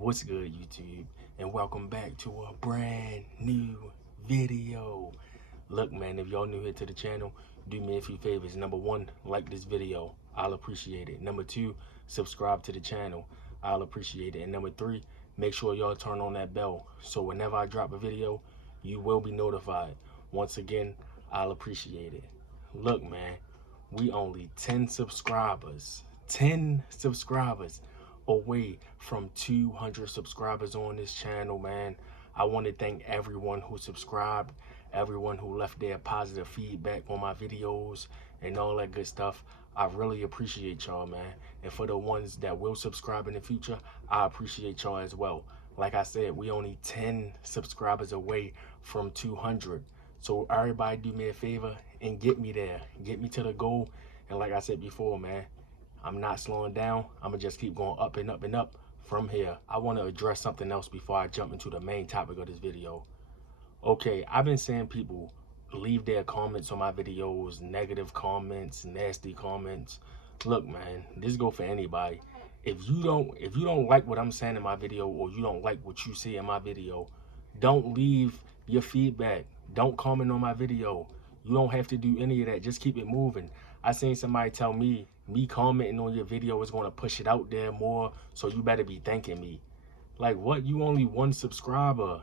What's good, YouTube? And welcome back to a brand new video. Look, man, if y'all new here to the channel, do me a few favors. Number one, like this video. I'll appreciate it. Number two, subscribe to the channel. I'll appreciate it. And number three, make sure y'all turn on that bell so whenever I drop a video, you will be notified. Once again, I'll appreciate it. Look, man, we only 10 subscribers. 10 subscribers away from 200 subscribers on this channel, man. I want to thank everyone who subscribed, everyone who left their positive feedback on my videos and all that good stuff. I really appreciate y'all, man. And for the ones that will subscribe in the future, I appreciate y'all as well. Like I said, we only 10 subscribers away from 200. So everybody do me a favor and get me there. Get me to the goal. And like I said before, man, I'm not slowing down. I'm gonna just keep going up and up and up from here. I want to address something else before I jump into the main topic of this video. Okay, I've been seeing people leave their comments on my videos, negative comments, nasty comments. Look, man, this go for anybody. If you don't like what I'm saying in my video, or you don't like what you see in my video, don't leave your feedback. Don't comment on my video. You don't have to do any of that. Just keep it moving. I seen somebody tell me commenting on your video is going to push it out there more, so you better be thanking me. Like, what? You only one subscriber.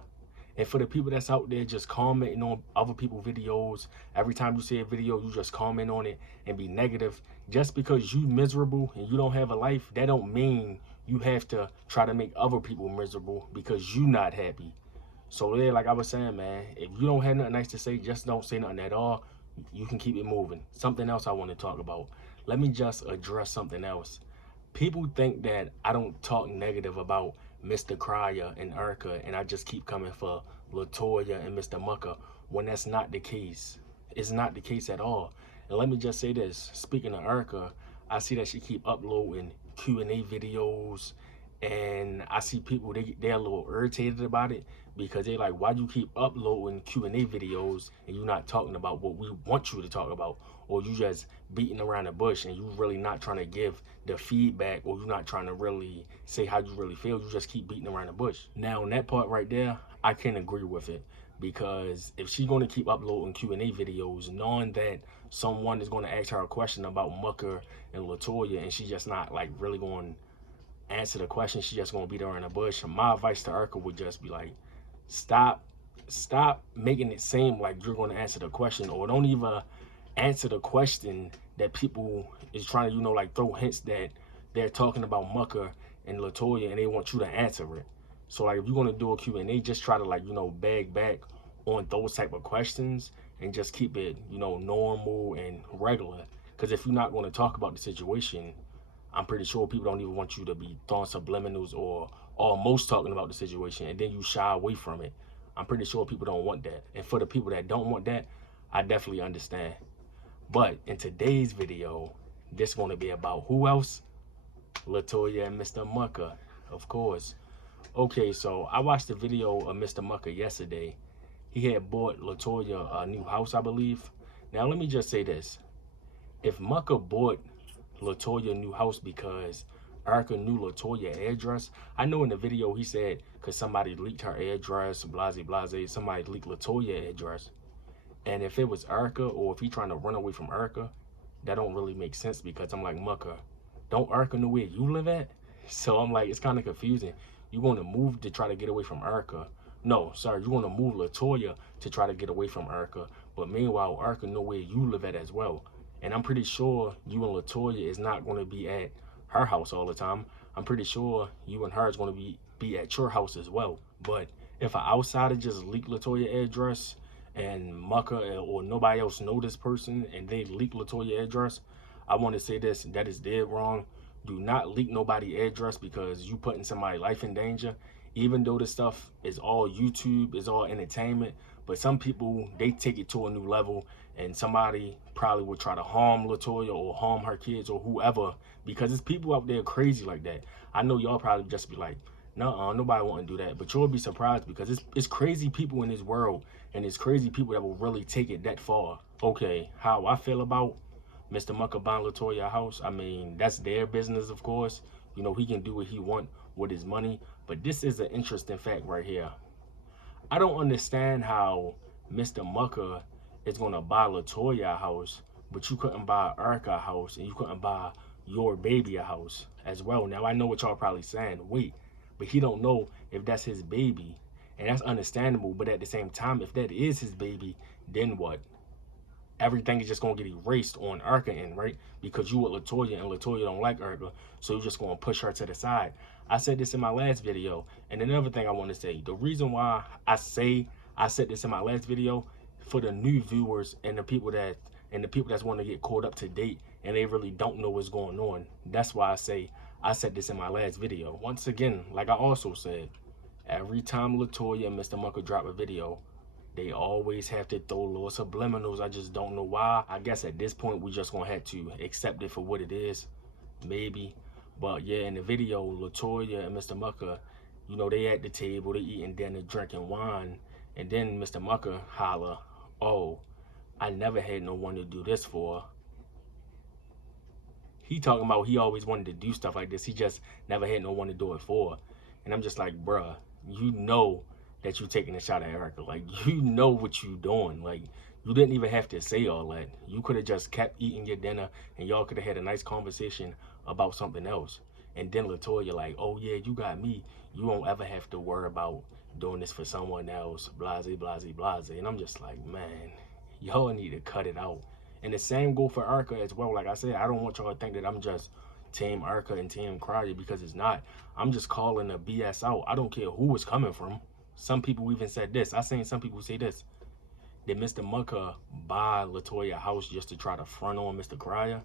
And for the people that's out there just commenting on other people's videos, every time you see a video, you just comment on it and be negative. Just because you miserable and you don't have a life, that don't mean you have to try to make other people miserable because you not happy. So yeah, like I was saying, man, if you don't have nothing nice to say, just don't say nothing at all. You can keep it moving. Something else I want to talk about. Let me just address something else. People think that I don't talk negative about Mr. Cryer and Erica, and I just keep coming for Latoya and Mr. Mucker, when that's not the case. It's not the case at all. And let me just say this. Speaking of Erica, I see that she keep uploading Q&A videos, and I see people, they're a little irritated about it because they like, why do you keep uploading Q&A videos and you're not talking about what we want you to talk about? Or you just beating around the bush and you really not trying to give the feedback, or you're not trying to really say how you really feel. You just keep beating around the bush. Now, on that part right there, I can't agree with it, because if she's going to keep uploading Q&A videos knowing that someone is going to ask her a question about Mucker and Latoya, and she's just not like really going to answer the question, she's just going to beat around the bush, my advice to Erica would just be like, stop making it seem like you're going to answer the question, or don't even answer the question that people is trying to, like throw hints that they're talking about Mucker and Latoya and they want you to answer it. So like, if you're going to do a Q&A, just try to like, bag back on those type of questions and just keep it, normal and regular. Because if you're not going to talk about the situation, I'm pretty sure people don't even want you to be throwing subliminals or almost talking about the situation, and then you shy away from it. I'm pretty sure people don't want that. And for the people that don't want that, I definitely understand. But in today's video, this is going to be about who else? Latoya and Mr. Mucker, of course. Okay, so I watched the video of Mr. Mucker yesterday. He had bought Latoya a new house, I believe. Now, let me just say this. If Mucker bought Latoya a new house because Erica knew Latoya address, I know in the video he said because somebody leaked her address, blase, somebody leaked Latoya address. And if it was Erica, or if he trying to run away from Erica, that don't really make sense, because I'm like, Mucker, don't Erica know where you live at? So I'm like, it's kind of confusing. You want to move to try to get away from Erica? No, sorry, you want to move Latoya to try to get away from Erica. But meanwhile, Erica know where you live at as well. And I'm pretty sure you and Latoya is not going to be at her house all the time. I'm pretty sure you and her is going to be at your house as well. But if an outsider just leaked Latoya address and Mucker or nobody else know this person and they leak Latoya address, I want to say this, that is dead wrong. Do not leak nobody address, because you putting somebody's life in danger. Even though this stuff is all YouTube, is all entertainment, but some people, they take it to a new level, and somebody probably would try to harm Latoya or harm her kids or whoever, because it's people out there crazy like that. I know y'all probably just be like, no, nobody want to do that, but you'll be surprised, because it's crazy people in this world, and it's crazy people that will really take it that far. Okay, how I feel about Mr. Mucker buying Latoya a house, I mean, that's their business, of course. He can do what he want with his money. But this is an interesting fact right here. I don't understand how Mr. Mucker is gonna buy LaToya a house, but you couldn't buy Erica a house, and you couldn't buy your baby a house as well. Now I know what y'all probably saying. Wait, but he don't know if that's his baby, and that's understandable. But at the same time, if that is his baby, then what? Everything is just gonna get erased on Erica end, right? Because you with LaToya and LaToya don't like Erica, so you're just gonna push her to the side. I said this in my last video, and another thing I want to say, the reason why I said this in my last video, for the new viewers and the people that's want to get caught up to date and they really don't know what's going on. That's why I said this in my last video. Once again, like I also said, every time LaToya and Mr. Mucker drop a video, they always have to throw little subliminals. I just don't know why. I guess at this point we just gonna have to accept it for what it is, maybe. But yeah, in the video, LaToya and Mr. Mucker, you know, they at the table, they eating dinner, drinking wine, and then Mr. Mucker holler, "Oh, I never had no one to do this for." He talking about he always wanted to do stuff like this. He just never had no one to do it for. And I'm just like, bruh, you know that you taking a shot at Erica. Like, you know what you doing. Like, you didn't even have to say all that. You could have just kept eating your dinner and y'all could have had a nice conversation about something else. And then LaToya like, "Oh yeah, you got me. You won't ever have to worry about doing this for someone else, blase, blase, blase." And I'm just like, man, y'all need to cut it out. And the same go for Erica as well. Like I said, I don't want y'all to think that I'm just Team Erica and Team Crier, because it's not. I'm just calling the BS out. I don't care who it's coming from. Some people even said this. I seen some people say this. Did Mr. Mucker buy LaToya a house just to try to front on Mr. Crier?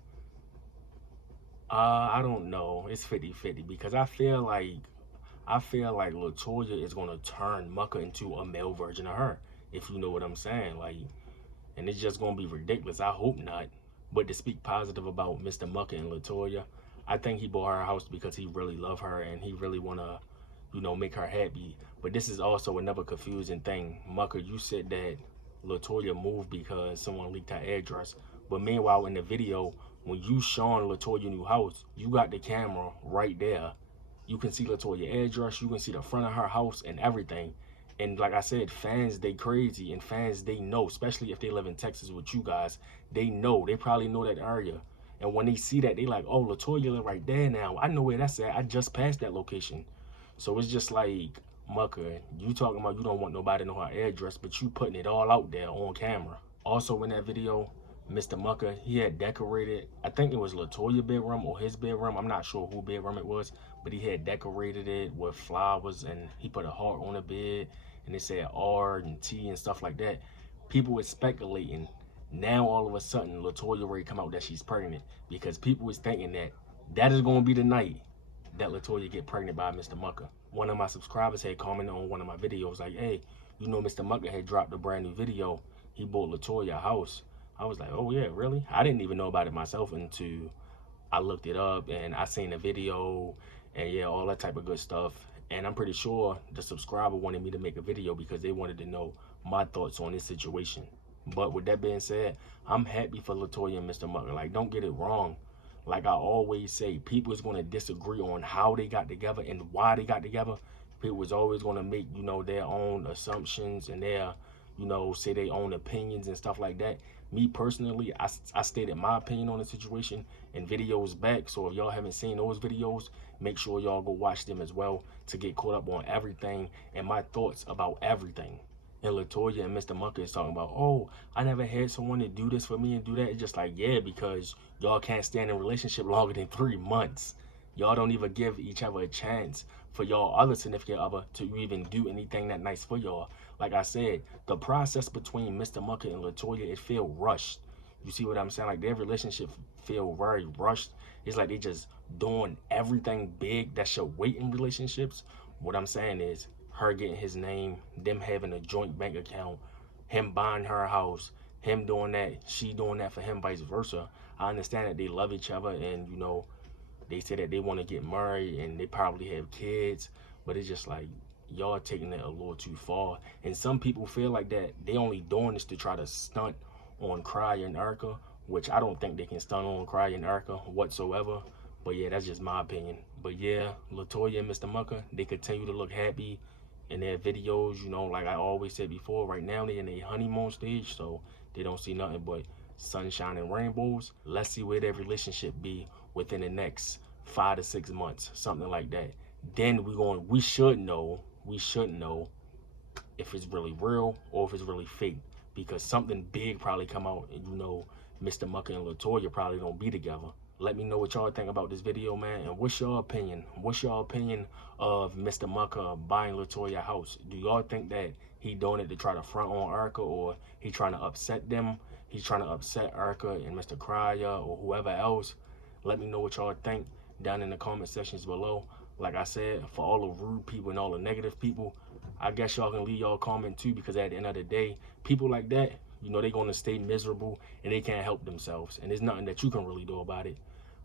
I don't know. It's 50-50 because I feel like LaToya is gonna turn Mucker into a male version of her, if you know what I'm saying. Like, and it's just gonna be ridiculous. I hope not. But to speak positive about Mr. Mucker and LaToya, I think he bought her a house because he really love her and he really wanna, you know, make her happy. But this is also another confusing thing. Mucker, you said that LaToya moved because someone leaked her address. But meanwhile, in the video, when you showing LaToya new house, you got the camera right there. You can see LaToya address, you can see the front of her house and everything. And like I said, fans, they crazy, and fans, they know, especially if they live in Texas with you guys, they know, they probably know that area. And when they see that, they like, "Oh, LaToya live right there now. I know where that's at. I just passed that location." So it's just like, Mucker, you talking about you don't want nobody to know her address, but you putting it all out there on camera. Also in that video, Mr. Mucker, he had decorated, I think it was LaToya's bedroom or his bedroom. I'm not sure who bedroom it was, but he had decorated it with flowers and he put a heart on the bed and it said R and T and stuff like that. People were speculating. Now all of a sudden, LaToya already come out that she's pregnant because people was thinking that that is going to be the night that LaToya get pregnant by Mr. Mucker. One of my subscribers had commented on one of my videos like, "Hey, you know Mr. Mucker had dropped a brand new video. He bought LaToya a house." I was like, "Oh yeah, really?" I didn't even know about it myself until I looked it up and I seen the video and yeah, all that type of good stuff. And I'm pretty sure the subscriber wanted me to make a video because they wanted to know my thoughts on this situation. But with that being said, I'm happy for LaToya and Mr. Mucker. Like, don't get it wrong. Like I always say, people is going to disagree on how they got together and why they got together. People is always going to make, you know, their own assumptions and their, you know, say their own opinions and stuff like that. Me personally, I stated my opinion on the situation in videos back. So if y'all haven't seen those videos, make sure y'all go watch them as well to get caught up on everything and my thoughts about everything. And LaToya and Mr. Mucker is talking about, "Oh, I never had someone to do this for me and do that." It's just like, yeah, because y'all can't stand in a relationship longer than 3 months. Y'all don't even give each other a chance for y'all other significant other to even do anything that nice for y'all. Like I said, the process between Mr. Mucker and LaToya, it feel rushed. You see what I'm saying? Like their relationship feel very rushed. It's like they just doing everything big that should wait in relationships. What I'm saying is, her getting his name, them having a joint bank account, him buying her house, him doing that, she doing that for him, vice versa. I understand that they love each other and, you know, they say that they want to get married and they probably have kids, but it's just like, y'all taking it a little too far. And some people feel like that they only doing this to try to stunt on Crier and Erica, which I don't think they can stunt on Crier and Erica whatsoever. But yeah, that's just my opinion. But yeah, LaToya and Mr. Mucker, they continue to look happy in their videos. You know, like I always said before, right now they in a honeymoon stage, so they don't see nothing but sunshine and rainbows. Let's see where their relationship be within the next 5 to 6 months, something like that. Then we should know if it's really real or if it's really fake, because something big probably come out, and you know Mr. Mucker and LaToya probably don't be together. Let me know what y'all think about this video, man, and what's your opinion? What's your opinion of Mr. Mucker buying LaToya a house? Do y'all think that he doing it to try to front on Erica, or he trying to upset them? He's trying to upset Erica and Mr. Cryer or whoever else? Let me know what y'all think down in the comment sections below. Like I said, for all the rude people and all the negative people, I guess y'all can leave y'all comment too, because at the end of the day, people like that, you know, they're going to stay miserable and they can't help themselves. And there's nothing that you can really do about it.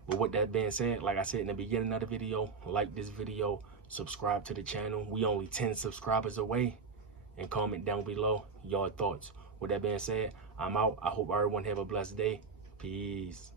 But with that being said, like I said in the beginning of the video, like this video, subscribe to the channel. We only 10 subscribers away. And comment down below your thoughts. With that being said, I'm out. I hope everyone have a blessed day. Peace.